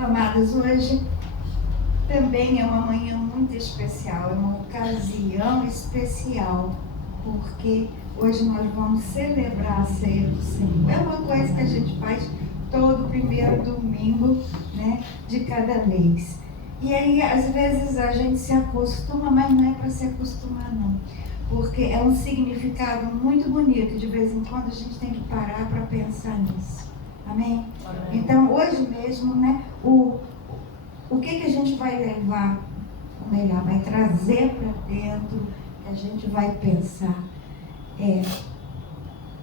Amados, hoje também é uma manhã muito especial, é uma ocasião especial, porque hoje nós vamos celebrar a ceia do Senhor. É uma coisa que a gente faz todo primeiro domingo, né, de cada mês. E aí, às vezes, a gente se acostuma, mas não é para se acostumar, não. Porque é um significado muito bonito, de vez em quando a gente tem que parar para pensar nisso. Amém? Amém? Então, hoje mesmo, né, o que a gente vai levar, ou melhor, vai trazer para dentro, que a gente vai pensar,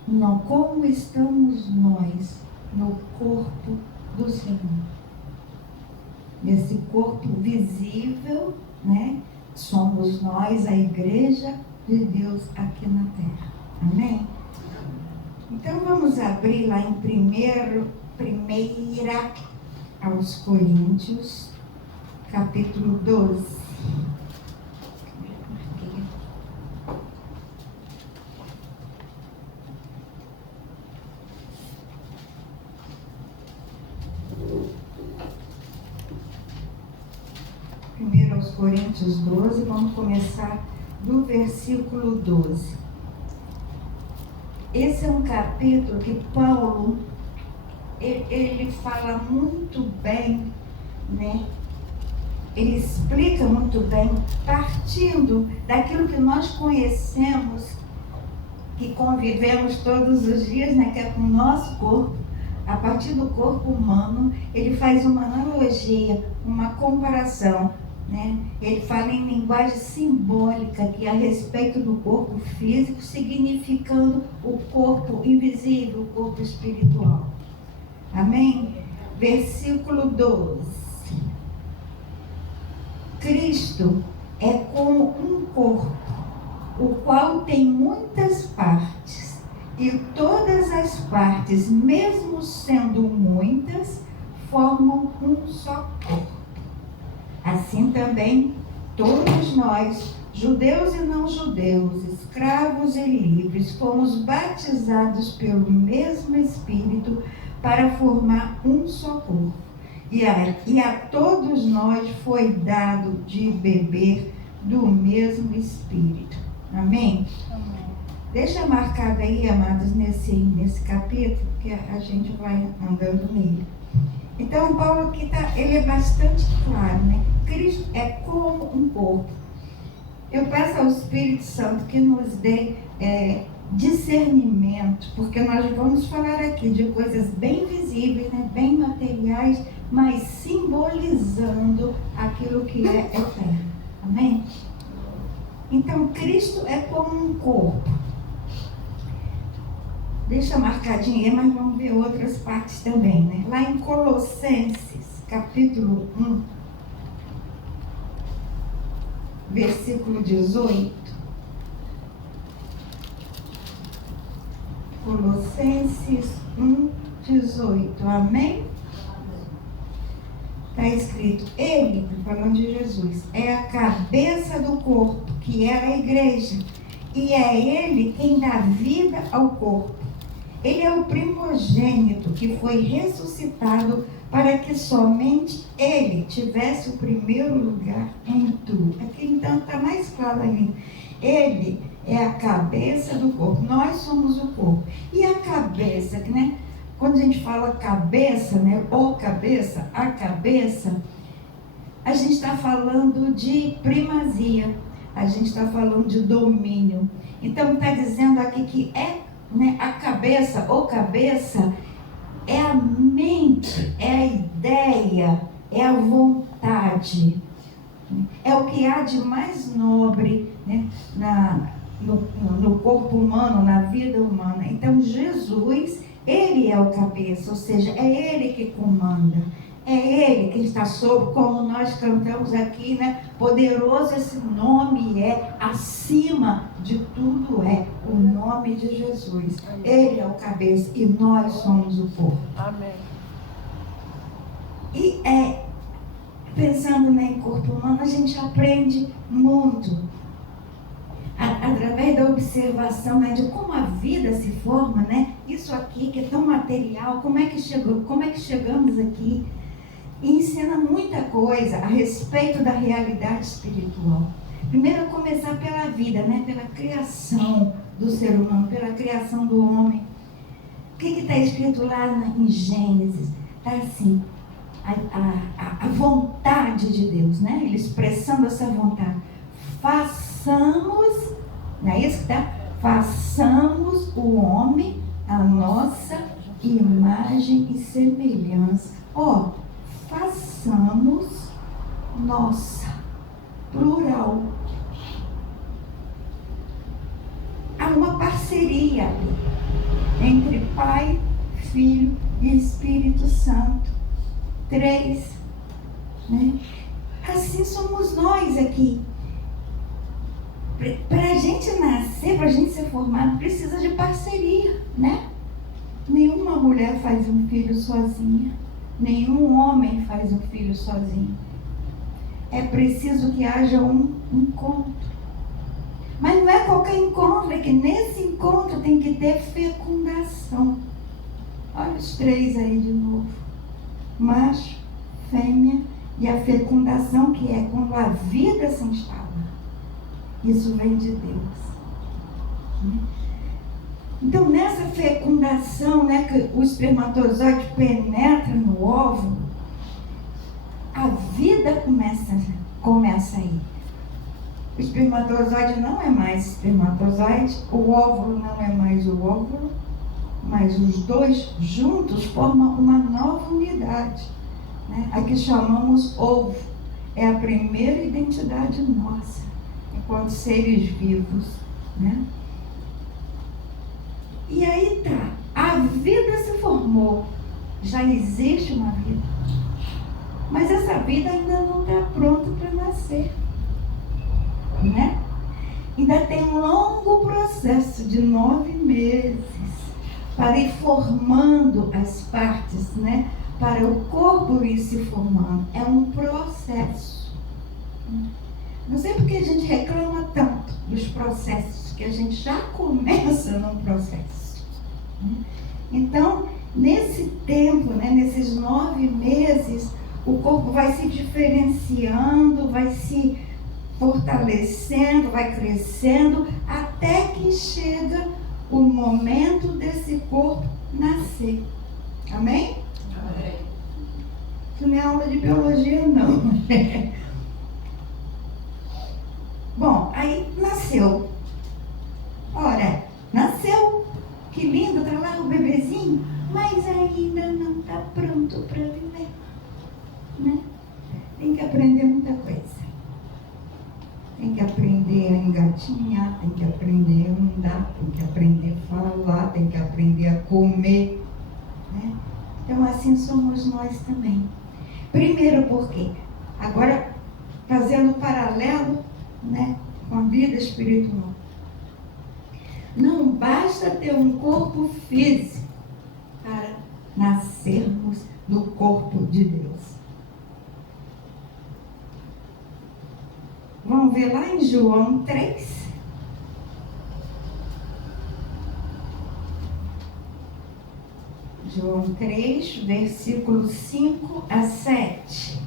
não, como estamos nós no corpo do Senhor. Nesse corpo visível, né, somos nós, a igreja de Deus aqui na terra. Amém? Então vamos abrir lá em primeira aos Coríntios, capítulo 12. Primeiro aos Coríntios 12, vamos começar do versículo 12. Esse é um capítulo que Paulo, ele fala muito bem, né? Ele explica muito bem, partindo daquilo que nós conhecemos, que convivemos todos os dias, né? Que é com o nosso corpo. A partir do corpo humano, ele faz uma analogia, uma comparação, né? Ele fala em linguagem simbólica, que é a respeito do corpo físico, significando o corpo invisível, o corpo espiritual. Amém? Versículo 12. Cristo é como um corpo, o qual tem muitas partes, e todas as partes, mesmo sendo muitas, formam um só corpo. Assim também, todos nós, judeus e não judeus, escravos e livres, fomos batizados pelo mesmo Espírito para formar um só corpo. E a todos nós foi dado de beber do mesmo Espírito. Amém? Amém. Deixa marcado aí, amados, nesse capítulo, que a gente vai andando nele. Então, Paulo aqui ele é bastante claro, né? Cristo é como um corpo. Eu peço ao Espírito Santo que nos dê discernimento, porque nós vamos falar aqui de coisas bem visíveis, né? Bem materiais, mas simbolizando aquilo que é eterno. Amém? Então, Cristo é como um corpo. Deixa marcadinho aí, mas vamos ver outras partes também, né? Lá em Colossenses, capítulo 1, versículo 18. Colossenses 1, 18. Amém? Está escrito, ele, falando de Jesus, é a cabeça do corpo, que é a igreja, e é ele quem dá vida ao corpo. Ele é o primogênito que foi ressuscitado para que somente ele tivesse o primeiro lugar em tudo. Aqui então está mais claro ainda. Ele é a cabeça do corpo. Nós somos o corpo. E a cabeça, né? Quando a gente fala cabeça, né? Ou cabeça, a cabeça, a gente está falando de primazia. A gente está falando de domínio. Então está dizendo aqui que né, a cabeça ou cabeça é a mente, é a ideia, é a vontade, é o que há de mais nobre, né, no corpo humano, na vida humana. Então Jesus, ele é o cabeça, ou seja, é ele que comanda. É ele que está sobre, como nós cantamos aqui, né? Poderoso esse nome é, acima de tudo é o nome de Jesus. Amém. Ele é o cabeça e nós somos o corpo. Amém. E pensando, né, em corpo humano, a gente aprende muito. Através da observação, né, de como a vida se forma, né? Isso aqui que é tão material, como é que chegamos aqui? e ensina muita coisa a respeito da realidade espiritual. Primeiro, começar pela vida, né? Pela criação do ser humano, pela criação do homem. O que está escrito lá em Gênesis? Está assim, a vontade de Deus, né? Ele expressando essa vontade. Façamos, não é isso que está? Façamos o homem a nossa imagem e semelhança. Façamos nossa, plural. Há uma parceria ali entre Pai, Filho e Espírito Santo. 3, né? Assim somos nós aqui. Para a gente nascer, para a gente ser formado, precisa de parceria, né? Nenhuma mulher faz um filho sozinha. Nenhum homem faz um filho sozinho. É preciso que haja um encontro. Mas não é qualquer encontro, é que nesse encontro tem que ter fecundação. Olha os 3 aí de novo. Macho, fêmea e a fecundação, que é quando a vida se instala. Isso vem de Deus. Então, nessa fecundação, né, que o espermatozoide penetra no óvulo, a vida começa aí. O espermatozoide não é mais espermatozoide, o óvulo não é mais o óvulo, mas os dois juntos formam uma nova unidade, né? A que chamamos ovo. É a primeira identidade nossa, enquanto seres vivos, né? E aí tá, a vida se formou, já existe uma vida, mas essa vida ainda não está pronta para nascer, né? Ainda tem um longo processo de 9 meses para ir formando as partes, né? Para o corpo ir se formando. É um processo. Não sei porque a gente reclama tanto dos processos, que a gente já começa num processo. Então, nesse tempo, né, nesses 9 meses, o corpo vai se diferenciando, vai se fortalecendo, vai crescendo, até que chega o momento desse corpo nascer. Amém? Amém. Isso não é aula de biologia, não. Bom, aí nasceu. Ora, nasceu. Que lindo, tá lá o bebezinho, mas ainda não está pronto para viver, né? Tem que aprender muita coisa. Tem que aprender a engatinhar, tem que aprender a andar, tem que aprender a falar, tem que aprender a comer, né? Então assim somos nós também. Primeiro porque, agora fazendo paralelo, né, com a vida espiritual. Não basta ter um corpo físico para nascermos do corpo de Deus. Vamos ver lá em João 3. João 3, versículos 5 a 7.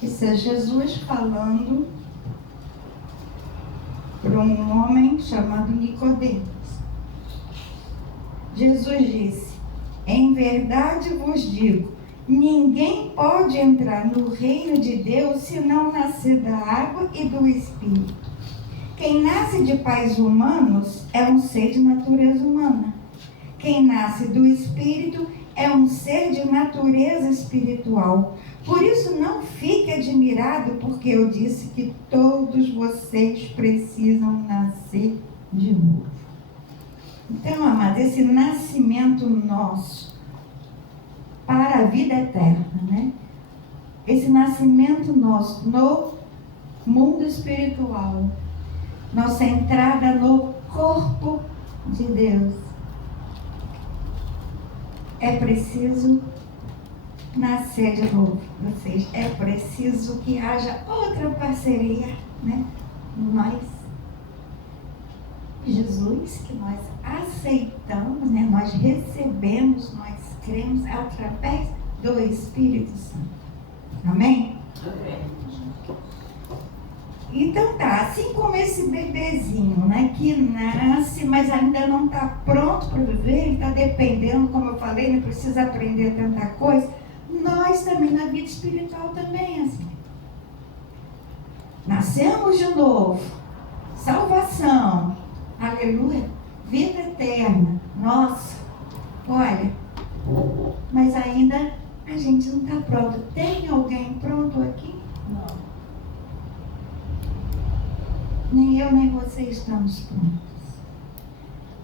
Isso é Jesus falando para um homem chamado Nicodemos. Jesus disse: em verdade vos digo, ninguém pode entrar no reino de Deus se não nascer da água e do Espírito. Quem nasce de pais humanos é um ser de natureza humana. Quem nasce do Espírito é um ser de natureza espiritual. Por isso não fique admirado, porque eu disse que todos vocês precisam nascer de novo. Então, amados, esse nascimento nosso para a vida eterna, né? Esse nascimento nosso no mundo espiritual, nossa entrada no corpo de Deus, é preciso nascer de novo. Vocês, é preciso que haja outra parceria, né? Nós, Jesus, que nós aceitamos, né? Nós recebemos, nós cremos através do Espírito Santo. Amém? Amém. Então tá, assim como esse bebezinho, né, que nasce, mas ainda não está pronto para viver, ele está dependendo, como eu falei, ele precisa aprender tanta coisa, nós também na vida espiritual também, assim. Nascemos de novo, salvação, aleluia, vida eterna, nossa, olha, mas ainda a gente não está pronto. Tem alguém pronto aqui? Não. Nem eu, nem você estamos prontos.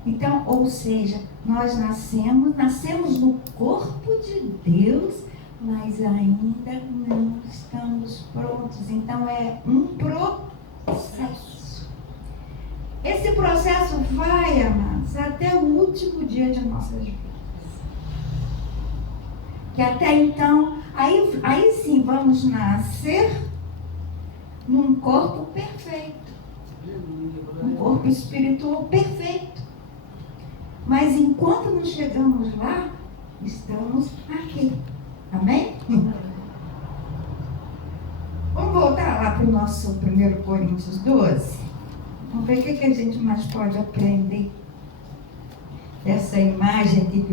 Então, ou seja, nós nascemos no corpo de Deus, mas ainda não estamos prontos. Então, é um processo. Esse processo vai, amados, até o último dia de nossas vidas. Que até então, aí sim vamos nascer num corpo perfeito. Um corpo espiritual perfeito. Mas enquanto não chegamos lá, estamos aqui. Amém? Vamos voltar lá para o nosso 1 Coríntios 12. Vamos ver o que a gente mais pode aprender dessa imagem aqui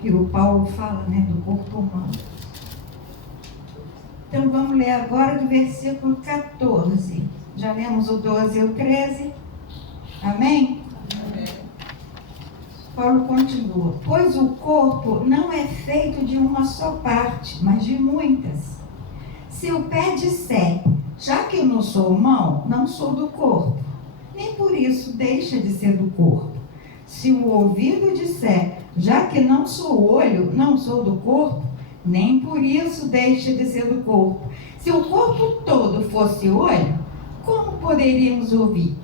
que o Paulo fala, né, do corpo humano. Então vamos ler agora do versículo 14. Já lemos o 12 e o 13. Amém? Amém. Paulo continua. Pois o corpo não é feito de uma só parte, mas de muitas. Se o pé disser, já que eu não sou mão, não sou do corpo, nem por isso deixa de ser do corpo. Se o ouvido disser, já que não sou olho, não sou do corpo, nem por isso deixa de ser do corpo. Se o corpo todo fosse olho, como poderíamos ouvir?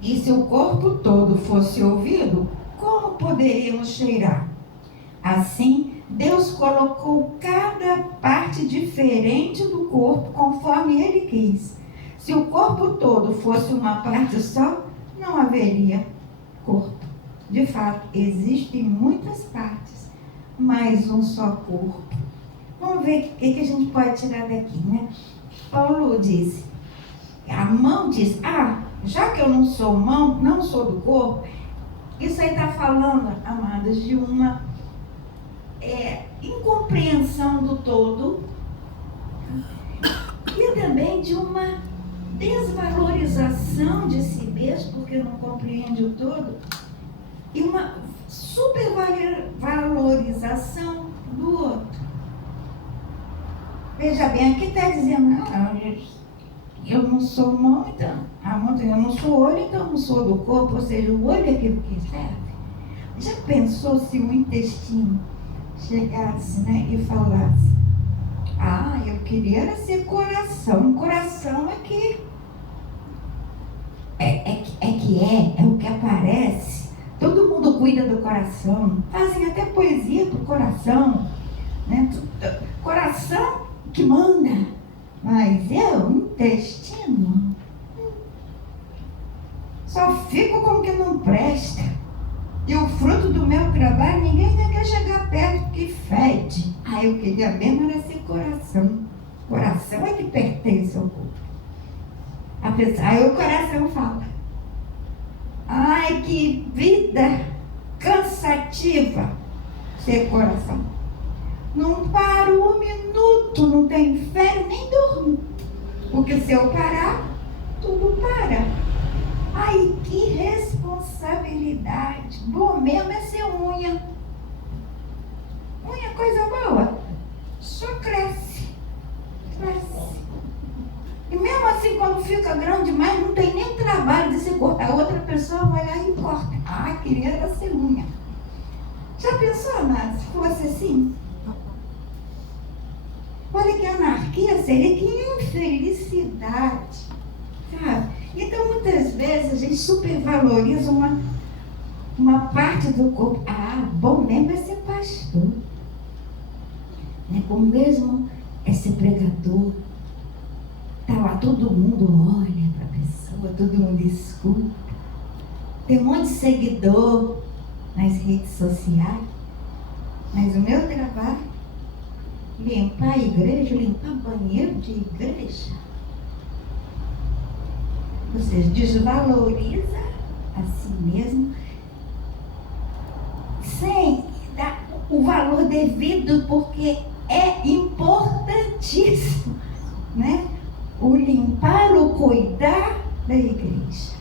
E se o corpo todo fosse ouvido, como poderíamos cheirar? Assim, Deus colocou cada parte diferente do corpo conforme Ele quis. Se o corpo todo fosse uma parte só, não haveria corpo. De fato, existem muitas partes, mas um só corpo. Vamos ver o que a gente pode tirar daqui, né? Paulo disse, a mão diz, já que eu não sou mão, não sou do corpo, isso aí está falando, amadas, de uma incompreensão do todo e também de uma desvalorização de si mesmo, porque não compreende o todo, e uma supervalorização do outro. Veja bem, aqui está dizendo, eu não sou mão, então, eu não sou olho, então eu não sou do corpo, ou seja, o olho é aquilo que serve. Já pensou se o intestino chegasse, né, e falasse, eu queria ser coração, coração é o que aparece, todo mundo cuida do coração, fazem até poesia pro coração, né, coração que manda, mas intestino, só fico com o que não presta. E o fruto do meu trabalho, ninguém nem quer chegar perto, porque fede. Eu queria mesmo era ser coração. Coração é que pertence ao corpo. Aí o coração fala, que vida cansativa ser coração. Não paro um minuto, não tem férias, nem durmo. Porque se eu parar, tudo para. Que responsabilidade. Bom mesmo é ser unha. Unha é coisa boa. Só cresce. Cresce. E mesmo assim, quando fica grande demais, não tem nem trabalho de se cortar. Outra pessoa vai lá e corta. Queria ser unha. Já pensou, Ana, se fosse assim? Olha que anarquia seria, que infelicidade. Sabe? Então, muitas vezes, a gente supervaloriza uma parte do corpo. Bom mesmo é ser pastor. Bom mesmo é ser pregador. Tá lá, todo mundo olha para a pessoa, todo mundo escuta. Tem um monte de seguidor nas redes sociais. Mas o meu trabalho, limpar a igreja, limpar banheiro de igreja. Você desvaloriza a si mesmo sem dar o valor devido, porque é importantíssimo, né? O limpar, o cuidar da igreja.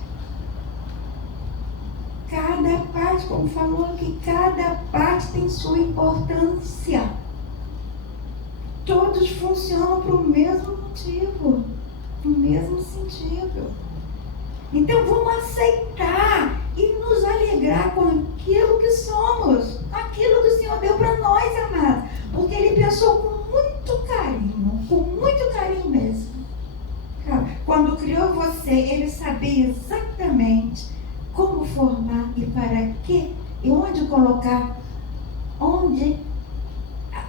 Cada parte, como falou aqui, cada parte tem sua importância. Todos funcionam para o mesmo motivo, no mesmo sentido. Então vamos aceitar e nos alegrar com aquilo que somos, aquilo que o Senhor deu para nós, amados. Porque Ele pensou com muito carinho mesmo. Quando criou você, Ele sabia exatamente como formar e para quê, e onde colocar,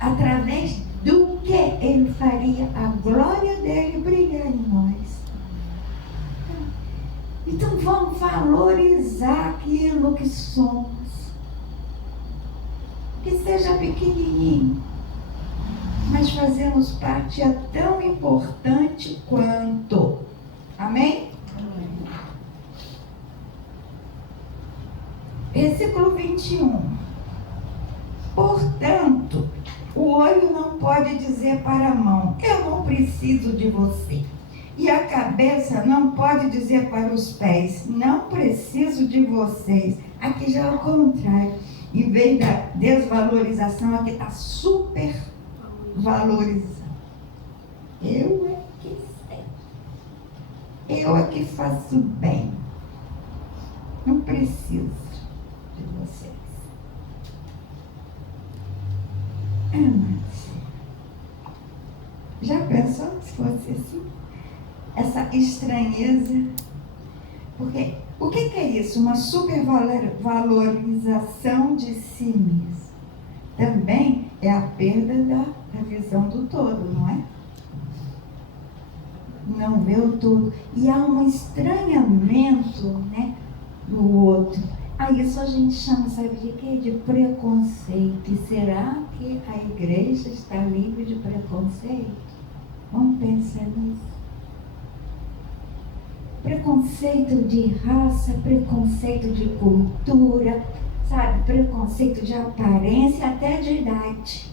através do que Ele faria a glória dele brilhar em nós. Então vamos valorizar aquilo que somos. Que seja pequenininho, mas fazemos parte é tão importante quanto. Amém? Versículo 21. Portanto, o olho não pode dizer para a mão, eu não preciso de você. E a cabeça não pode dizer para os pés, não preciso de vocês. Aqui já é o contrário. Em vez da desvalorização, aqui está super valorizando. Eu é que sei. Eu é que faço bem. Não preciso de vocês. Mas, já pensou se fosse assim? Essa estranheza. Porque o que é isso? Uma supervalorização de si mesmo. Também é a perda da visão do todo, não é? Não vê o todo. E há um estranhamento, né, do outro. A isso a gente chama, sabe de quê? De preconceito. E será que a igreja está livre de preconceito? Vamos pensar nisso. Preconceito de raça, preconceito de cultura, sabe? Preconceito de aparência, até de idade.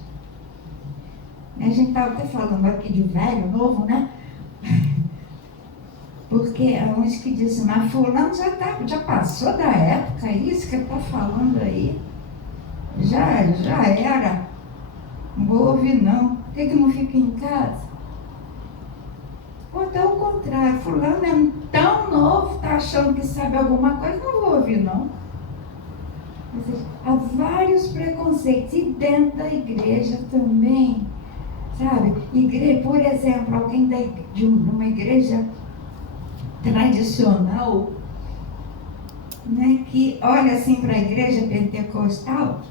A gente estava até falando aqui de velho, novo, né? Porque há uns que dizem, mas fulano já passou da época, isso que está falando aí. Já era. Não vou ouvir não. Por que não fica em casa? Ou até o contrário, fulano é tão novo, está achando que sabe alguma coisa, não vou ouvir não. Ou seja, há vários preconceitos, e dentro da igreja também, sabe? Por exemplo, alguém de uma igreja tradicional, né, que olha assim para a igreja pentecostal,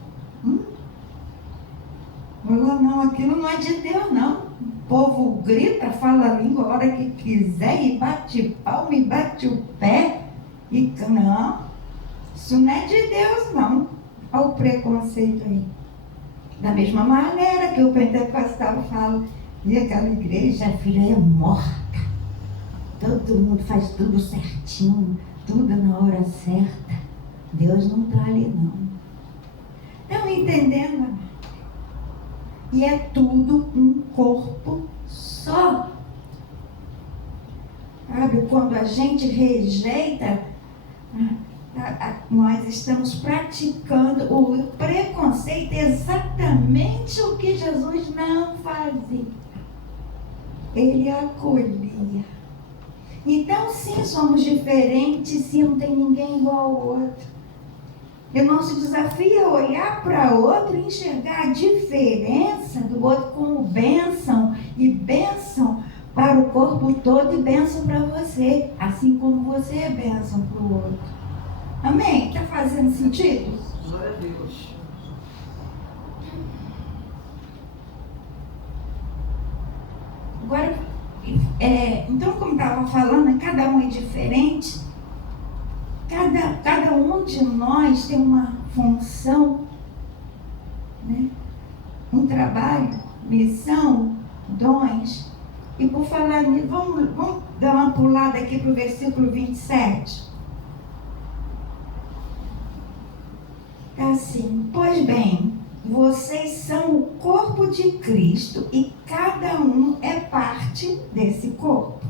não, aquilo não é de Deus não. O povo grita, fala a língua a hora que quiser, e bate palma, e bate o pé, e não, isso não é de Deus não. Olha o preconceito aí. Da mesma maneira que o pentecostal fala, e aquela igreja, filha, é morta. Todo mundo faz tudo certinho, tudo na hora certa. Deus não está ali não. Estão entendendo? E é tudo um corpo só. Sabe, quando a gente rejeita, nós estamos praticando o preconceito, exatamente o que Jesus não fazia. Ele acolhia. Então, sim, somos diferentes, sim, não tem ninguém igual ao outro. E o nosso desafio é olhar para o outro e enxergar a diferença do outro como bênção, e bênção para o corpo todo e bênção para você, assim como você é bênção para o outro. Amém? Está fazendo sentido? Glória a Deus. Agora, então, como estava falando, cada um é diferente. Cada um de nós tem uma função, né? Um trabalho missão, dons. E por falar nisso, vamos dar uma pulada aqui para o versículo 27. Assim, pois bem, vocês são o corpo de Cristo e cada um é parte desse corpo.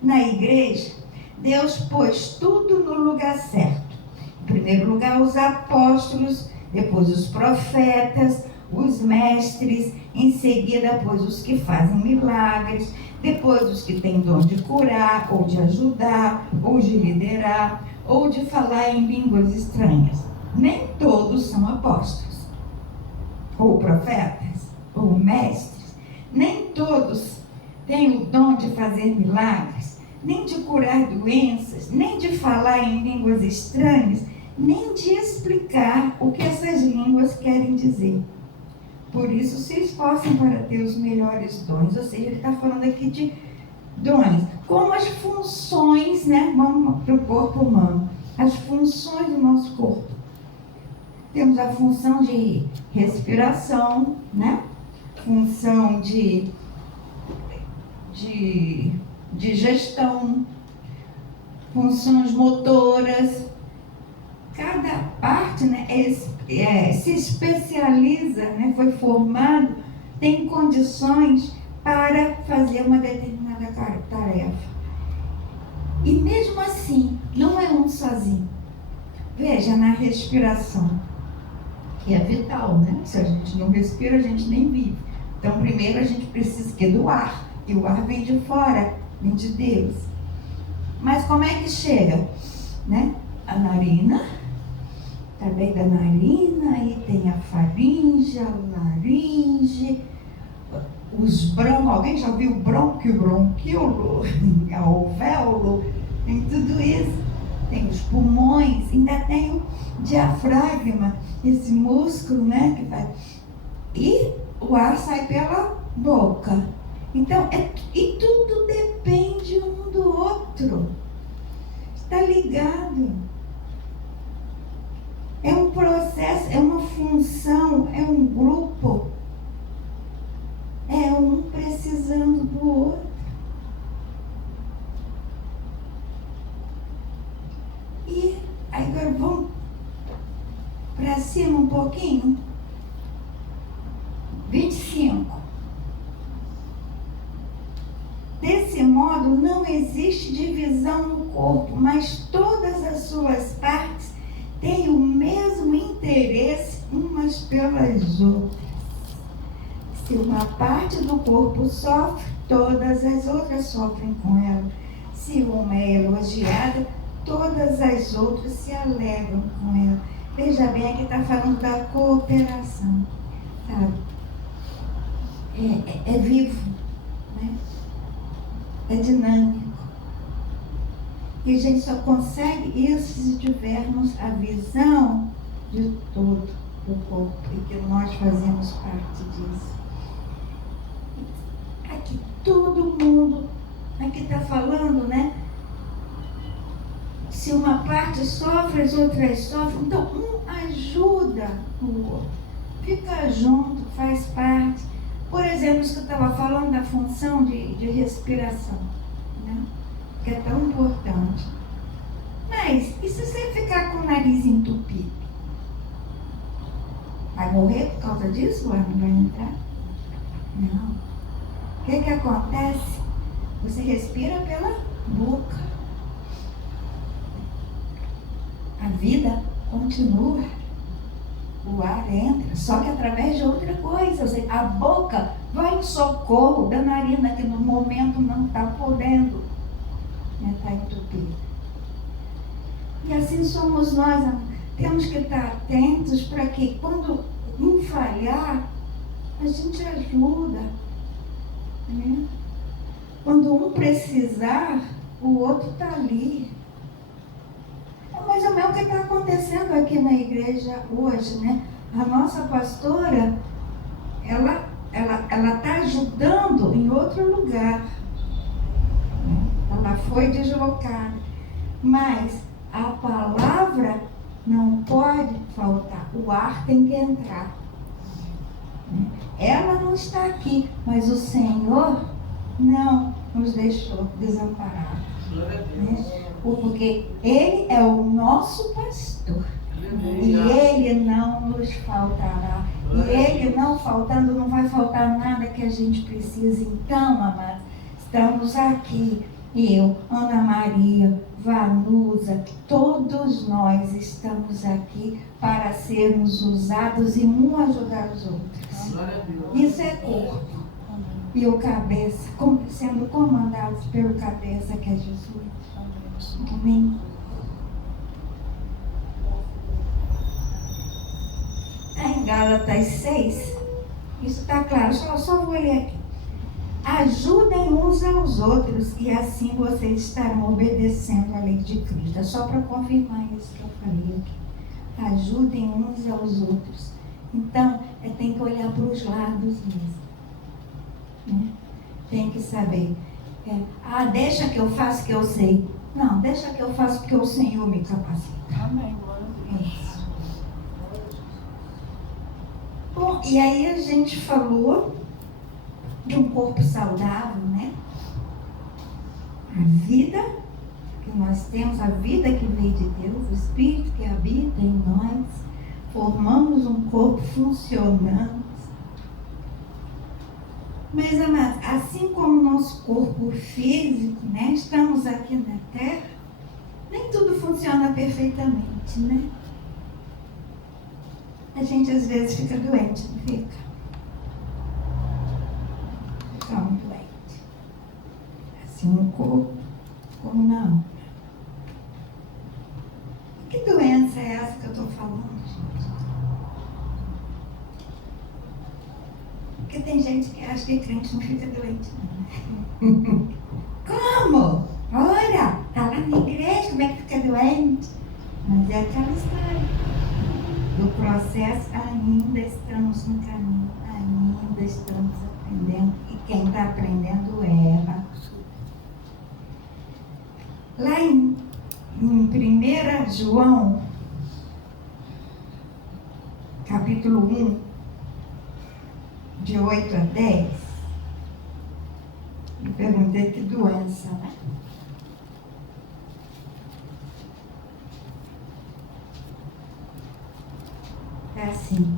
Na igreja, Deus pôs tudo no lugar certo. Em primeiro lugar, os apóstolos, depois os profetas, os mestres, em seguida, depois os que fazem milagres, depois os que têm dom de curar, ou de ajudar, ou de liderar, ou de falar em línguas estranhas. Nem todos são apóstolos, ou profetas, ou mestres. Nem todos têm o dom de fazer milagres, nem de curar doenças, nem de falar em línguas estranhas, nem de explicar o que essas línguas querem dizer. Por isso, se esforcem para ter os melhores dons. Ou seja, ele está falando aqui de dons, como as funções, né? Vamos para o corpo humano. As funções do nosso corpo. Temos a função de respiração, né? Função de digestão, funções motoras. Cada parte, né, se especializa, né, foi formado, tem condições para fazer uma determinada tarefa. E mesmo assim, não é um sozinho. Veja, na respiração, que é vital, né? Se a gente não respira, a gente nem vive. Então, primeiro a gente precisa do ar, e o ar vem de fora, vem de Deus. Mas como é que chega? Né? A narina, também da narina, aí tem a faringe, a laringe, os brônquios, alguém já viu brônquio, bronquíolo, o alvéolo, tem tudo isso. Tem os pulmões, ainda tem o diafragma, esse músculo, né, que vai. E o ar sai pela boca. Então, e tudo depende um do outro. Está ligado. É um processo, é uma função, é um grupo. É um precisando do outro. E agora vamos para cima um pouquinho. 25. Desse modo, não existe divisão no corpo, mas todas as suas partes têm o mesmo interesse umas pelas outras. Se uma parte do corpo sofre, todas as outras sofrem com ela. Se uma é elogiada, todas as outras se alegram com ela. Veja bem, aqui está falando da cooperação. Sabe? É vivo, né? É dinâmico. E a gente só consegue isso se tivermos a visão de todo o corpo e que nós fazemos parte disso. Aqui todo mundo, aqui está falando, né? Se uma parte sofre, as outras sofrem. Então, um ajuda o outro. Fica junto, faz parte. Por exemplo, isso que eu estava falando da função de respiração, né? Que é tão importante. Mas, e se você ficar com o nariz entupido? Vai morrer por causa disso? O ar não vai entrar? Não. O que acontece? Você respira pela boca. A vida continua. O ar entra, só que através de outra coisa. Ou seja, a boca vai em socorro da narina, que no momento não está podendo, né, está entupida. E assim somos nós. Temos que estar atentos para que quando um falhar, a gente ajuda, né? Quando um precisar, o outro está ali. Mas é o que está acontecendo aqui na igreja hoje, né? A nossa pastora, ela está ajudando em outro lugar. Ela foi deslocada. Mas a palavra não pode faltar. O ar tem que entrar. né? Ela não está aqui, mas o Senhor não nos deixou desamparados, né? Porque Ele é o nosso pastor. E Ele não nos faltará. E Ele não faltando, não vai faltar nada que a gente precise. Então, amados, estamos aqui. Eu, Ana Maria, Vanusa, todos nós estamos aqui para sermos usados e um ajudar os outros. Isso é corpo. E o cabeça, sendo comandados pelo cabeça que é Jesus. Amém. Em Gálatas 6, isso está claro, só vou ler aqui. Ajudem uns aos outros e assim vocês estarão obedecendo a lei de Cristo. É só para confirmar isso que eu falei aqui. Ajudem uns aos outros. Então, tem que olhar para os lados mesmo, né? Tem que saber. Deixa que eu faça o que eu sei. Não, deixa que eu faça porque o Senhor me capacita. Amém. Isso. Bom, e aí a gente falou de um corpo saudável, né? A vida que nós temos, a vida que veio de Deus, o Espírito que habita em nós, formamos um corpo funcionando. Mas, amados, assim como o nosso corpo físico, né? Estamos aqui na Terra, nem tudo funciona perfeitamente, né? A gente às vezes fica doente, não fica? Ficamos doentes. Assim um corpo, como não. Que doença é essa que eu estou falando, gente? Porque tem gente que acha que crente não fica doente, não. Como? Ora, está lá na igreja, como é que fica doente? Mas é aquela história. Do processo, ainda estamos no caminho, ainda estamos aprendendo. E quem está aprendendo erra. Lá em 1 João, capítulo 1, de 8 a 10, eu perguntei que doença, né? É assim: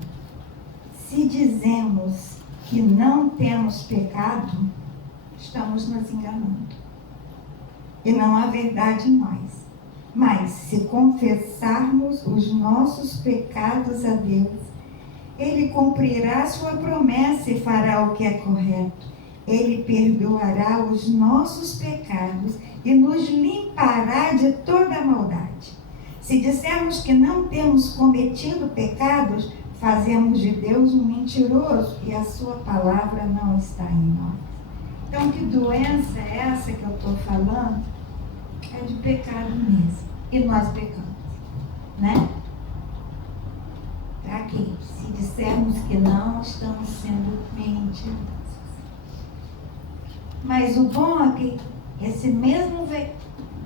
se dizemos que não temos pecado, estamos nos enganando. E não há verdade em nós. Mas se confessarmos os nossos pecados a Deus, Ele cumprirá sua promessa e fará o que é correto. Ele perdoará os nossos pecados e nos limpará de toda maldade. Se dissermos que não temos cometido pecados, fazemos de Deus um mentiroso e a sua palavra não está em nós. Então, que doença é essa que eu estou falando? É de pecado mesmo. E nós pecamos, né? Está aqui. Se dissermos que não, estamos sendo mentirosos. Mas o bom é que esse mesmo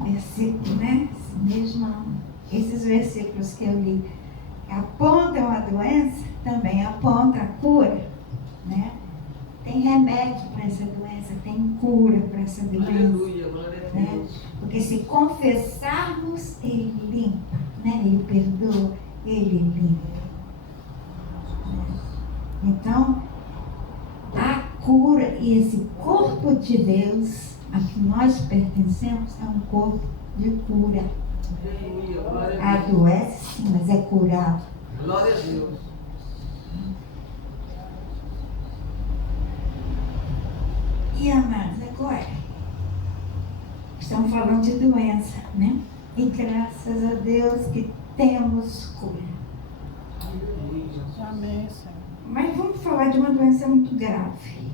versículo, né? Esses versículos que eu li apontam a doença, também apontam a cura, né? Tem remédio para essa doença, tem cura para essa doença. Aleluia, glória a Né? Deus. Porque se confessarmos, Ele limpa, né? Ele perdoa, Ele limpa. Então, a cura e esse corpo de Deus a que nós pertencemos é um corpo de cura. Aleluia, glória a Deus. Adoece sim, mas é curado. Glória a Deus. E amados, agora estamos falando de doença, né? E graças a Deus que temos cura. Amém, Senhor. Mas vamos falar de uma doença muito grave.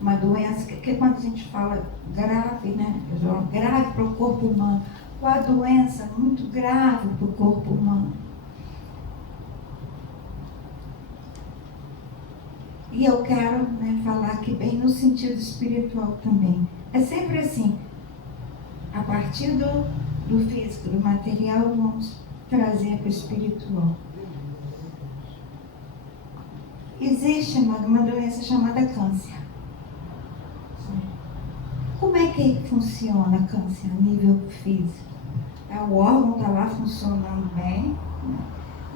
Uma doença que quando a gente fala grave, né? Grave para o corpo humano. Uma doença muito grave para o corpo humano. E eu quero, né, falar aqui bem no sentido espiritual também. É sempre assim. A partir do físico, do material, vamos trazer para o espiritual. Existe uma doença chamada câncer. Como é que funciona câncer a nível físico? O órgão está lá funcionando bem, né?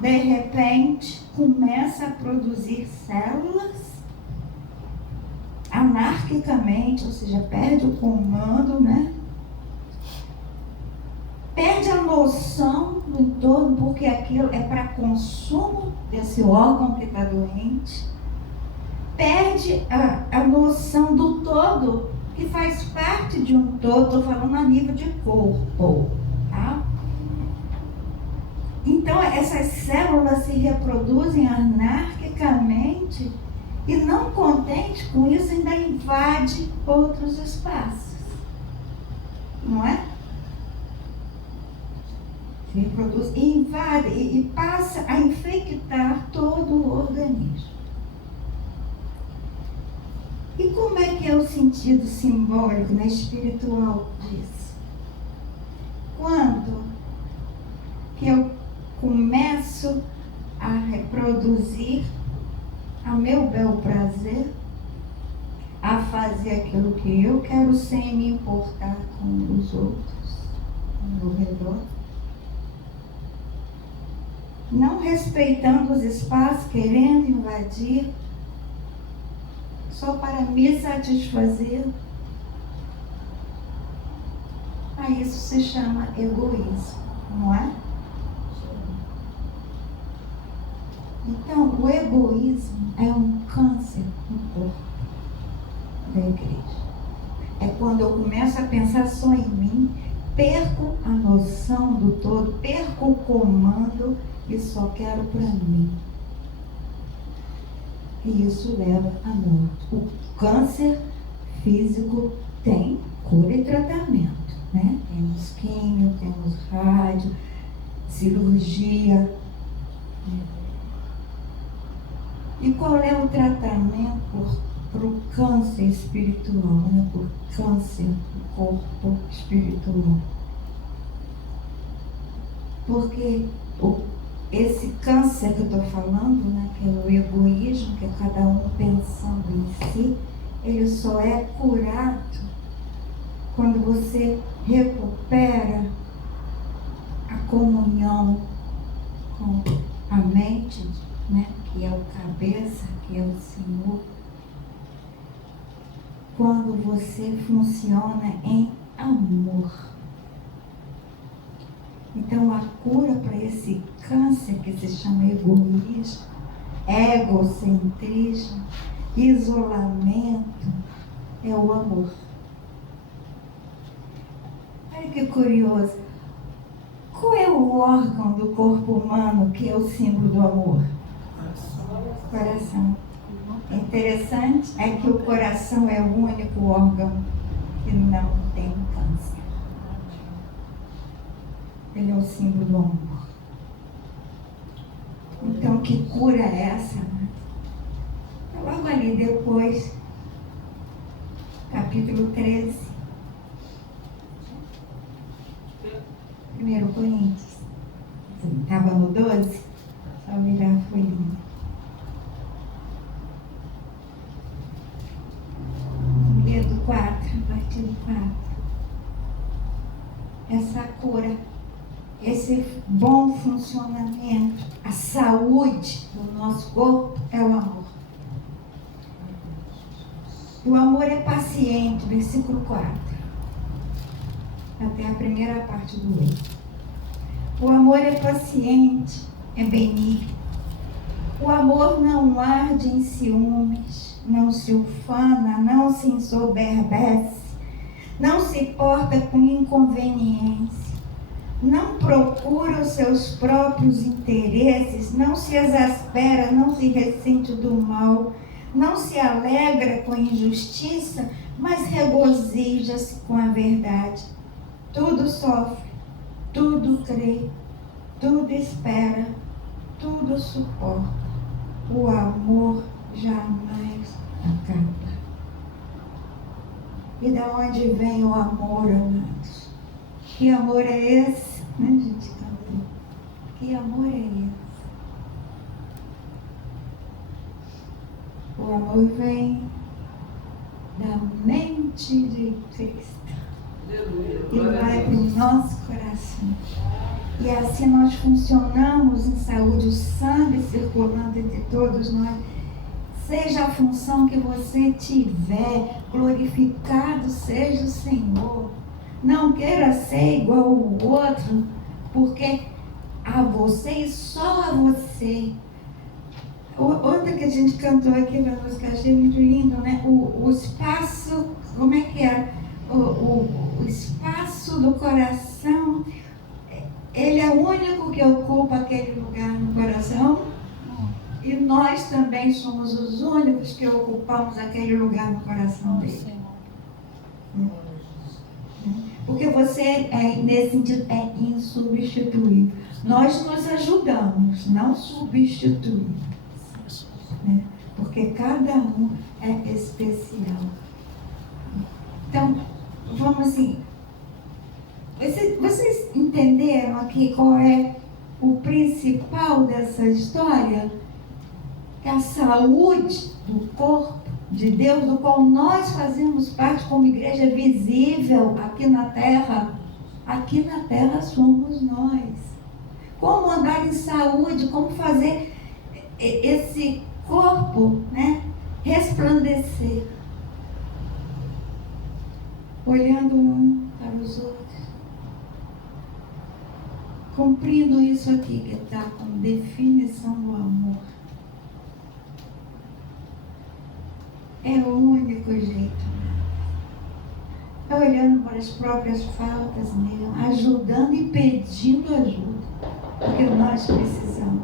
De repente começa a produzir células anarquicamente, ou seja, perde o comando, né? Perde a noção do entorno, porque aquilo é para consumo desse órgão que está doente. Perde a noção do todo, que faz parte de um todo, estou falando a nível de corpo, tá? Então, essas células se reproduzem anarquicamente e, não contente com isso, ainda invade outros espaços. Não é? Se reproduz, invade e passa a infectar todo o organismo. E como é que é o sentido simbólico, né, espiritual disso? Quando que eu começo a reproduzir a meu bel prazer, a fazer aquilo que eu quero sem me importar com os outros, ao meu redor, não respeitando os espaços, querendo invadir, só para me satisfazer. Isso se chama egoísmo, não é? Então, o egoísmo é um câncer no corpo da igreja. É quando eu começo a pensar só em mim, perco a noção do todo, perco o comando e só quero para mim. E isso leva à morte. O câncer físico tem cura e tratamento, né? Temos químio, temos rádio, cirurgia. E qual é o tratamento para o câncer espiritual, né? Por câncer do corpo espiritual? Porque esse câncer que eu estou falando, né, que é o egoísmo, que é cada um pensando em si, ele só é curado quando você recupera a comunhão com a mente, né, que é o cabeça, que é o Senhor. Quando você funciona em amor. Então, a cura para esse câncer que se chama egoísmo, egocentrismo, isolamento, é o amor. Olha que curioso. Qual é o órgão do corpo humano que é o símbolo do amor? Coração. Interessante é que o coração é o único órgão que não tem câncer. Ele é o símbolo do amor. Então, que cura é essa? Né? Logo ali depois, capítulo 13, 1 Coríntios. Estava no 12? Só virar a folhinha. Do 4, a partir do 4. Essa cura, esse bom funcionamento, a saúde do nosso corpo é o amor. E o amor é paciente, versículo 4. Até a primeira parte do 8. O amor é paciente, é benigno. O amor não arde em ciúmes, não se ufana, não se ensoberbece, não se porta com inconveniência, não procura os seus próprios interesses, não se exaspera, não se ressente do mal, não se alegra com a injustiça, mas regozija-se com a verdade. Tudo sofre, tudo crê, tudo espera, tudo suporta. O amor jamais acaba. E da onde vem o amor, amados? Que amor é esse? Né, gente? Que amor é esse? O amor vem da mente de Cristo e vai para o nosso coração. E assim nós funcionamos em saúde, o sangue circulando entre todos nós. Seja a função que você tiver, glorificado seja o Senhor. Não queira ser igual ao outro, porque a você e só a você. Outra que a gente cantou aqui na música, achei muito lindo, né? O espaço, como é que é? O espaço do coração, ele é o único que ocupa aquele lugar no coração. E nós também somos os únicos que ocupamos aquele lugar no coração dele. Porque você, nesse sentido, é insubstituível. Nós nos ajudamos, não substituímos. Né? Porque cada um é especial. Então, vamos assim. Vocês entenderam aqui qual é o principal dessa história? Que a saúde do corpo de Deus, do qual nós fazemos parte como igreja visível aqui na terra somos nós. Como andar em saúde, como fazer esse corpo, né, resplandecer, olhando um para os outros, cumprindo isso aqui que está com definição do amor. É o único jeito. Olhando para as próprias faltas mesmo, ajudando e pedindo ajuda. Porque nós precisamos.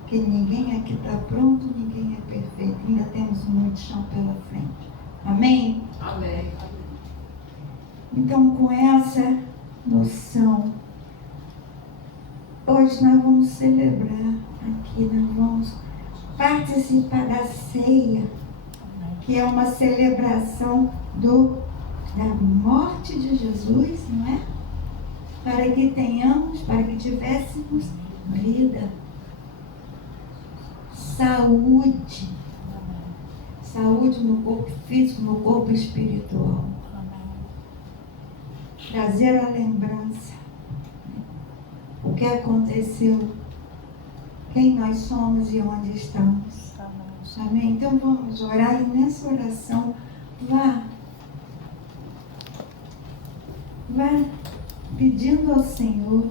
Porque ninguém aqui está pronto, ninguém é perfeito. Ainda temos muito chão pela frente. Amém? Amém. Então, com essa noção, hoje nós vamos celebrar aqui, nós vamos participar da ceia, que é uma celebração da morte de Jesus, não é? Para que tivéssemos vida, saúde no corpo físico, no corpo espiritual. Trazer a lembrança, o que aconteceu, quem nós somos e onde estamos. Amém? Então vamos orar, e nessa oração vá pedindo ao Senhor,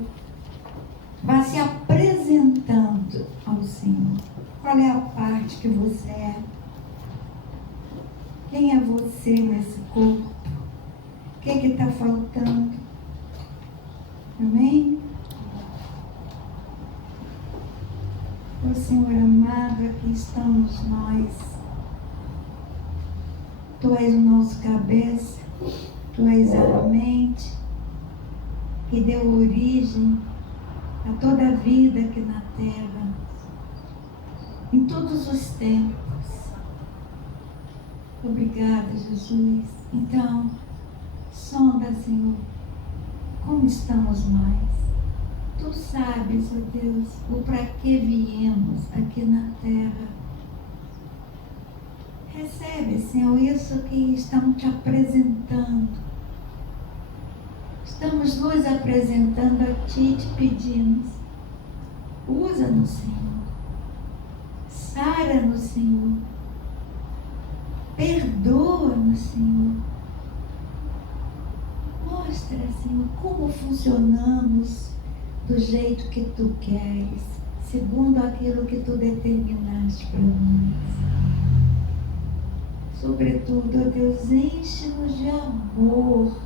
vá se apresentando ao Senhor. Qual é a parte que você é? Quem é você nesse corpo? O que está faltando? Amém? Ó Senhor amado, aqui estamos nós. Tu és o nosso cabeça, Tu és a mente que deu origem a toda a vida aqui na terra, em todos os tempos. Obrigada, Jesus. Então, sonda, Senhor, como estamos nós. Tu sabes, ó Deus, o para que viemos aqui na terra. Recebe, Senhor, isso que estamos te apresentando. Estamos nos apresentando a Ti, te pedimos. Usa-nos, Senhor. Sara-nos, Senhor. Perdoa-nos, Senhor. Mostra, Senhor, como funcionamos do jeito que Tu queres, segundo aquilo que Tu determinaste para nós. Sobretudo, ó Deus, enche-nos de amor,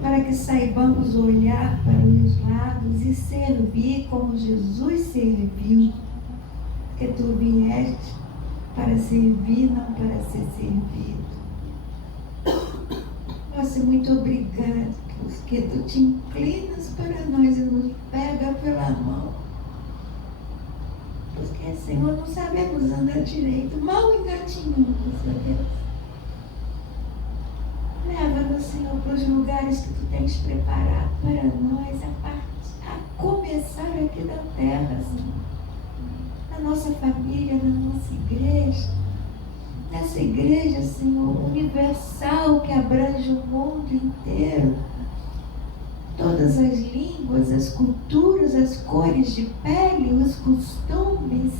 para que saibamos olhar para os lados e servir como Jesus serviu, porque Tu vieste para servir, não para ser servido. Nossa, muito obrigada, porque Tu te inclinas para nós e nos pega pela mão. Porque, Senhor, não sabemos andar direito, mal engatinhamos, ó Deus. Leva-nos, Senhor, para os lugares que Tu tens preparado para nós, a começar aqui da terra, Senhor. na nossa família, na nossa igreja, nessa igreja, Senhor, universal, que abrange o mundo inteiro. Todas as línguas, as culturas, as cores de pele, os costumes,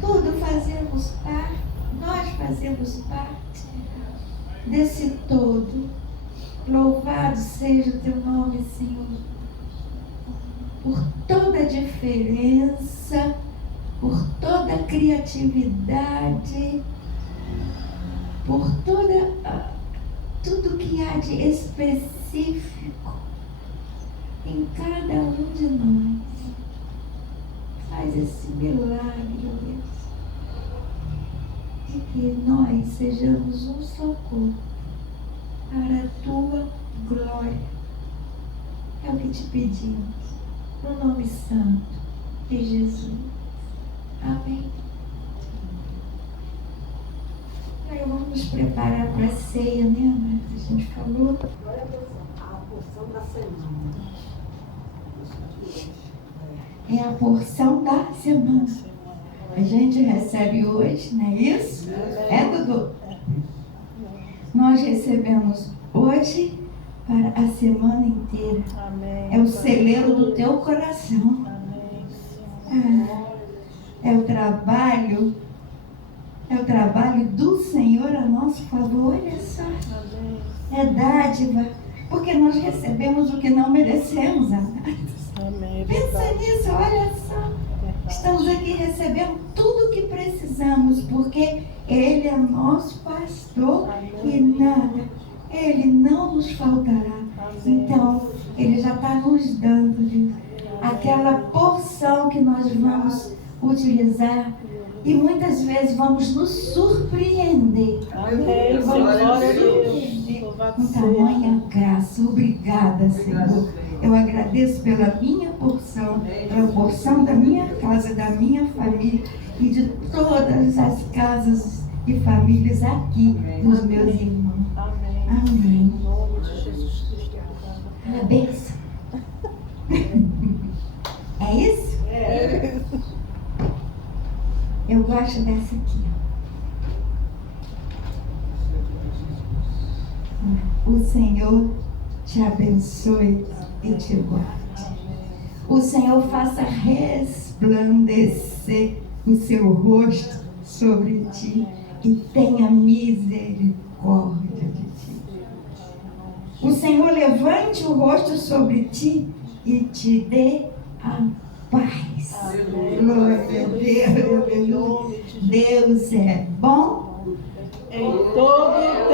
tudo fazemos parte, nós fazemos parte desse todo. Louvado seja o teu nome, Senhor, por toda a diferença, por toda a criatividade, por tudo que há de específico em cada um de nós. Faz esse milagre, ó Deus, de que nós sejamos um só corpo para a tua glória. É o que te pedimos, no nome santo de Jesus. Amém. Agora vamos nos preparar para a ceia, né, amada? A gente falou. Agora a porção da semana. É a porção da semana. A gente recebe hoje, não é isso? É, Dudu? Nós recebemos hoje para a semana inteira. É o celeiro do teu coração. É o trabalho do Senhor a nosso favor. Olha só. É dádiva. Porque nós recebemos o que não merecemos, amados. Pensa nisso, olha só. Estamos aqui recebendo tudo o que precisamos, porque Ele é nosso pastor e nada, Ele não nos faltará. Então, Ele já está nos dando aquela porção que nós vamos utilizar e muitas vezes vamos nos surpreender. Vamos nos surpreender com tamanha graça. Obrigada, Senhor. Eu agradeço pela minha porção, pela porção da minha casa, da minha família e de todas as casas e famílias aqui dos meus irmãos. Amém. Uma bênção. É isso? Eu gosto dessa aqui. O Senhor te abençoe e te guarde. O Senhor faça resplandecer o seu rosto sobre ti e tenha misericórdia de ti. O Senhor levante o rosto sobre ti e te dê a paz. Glória a Deus, aleluia. Deus é bom em todo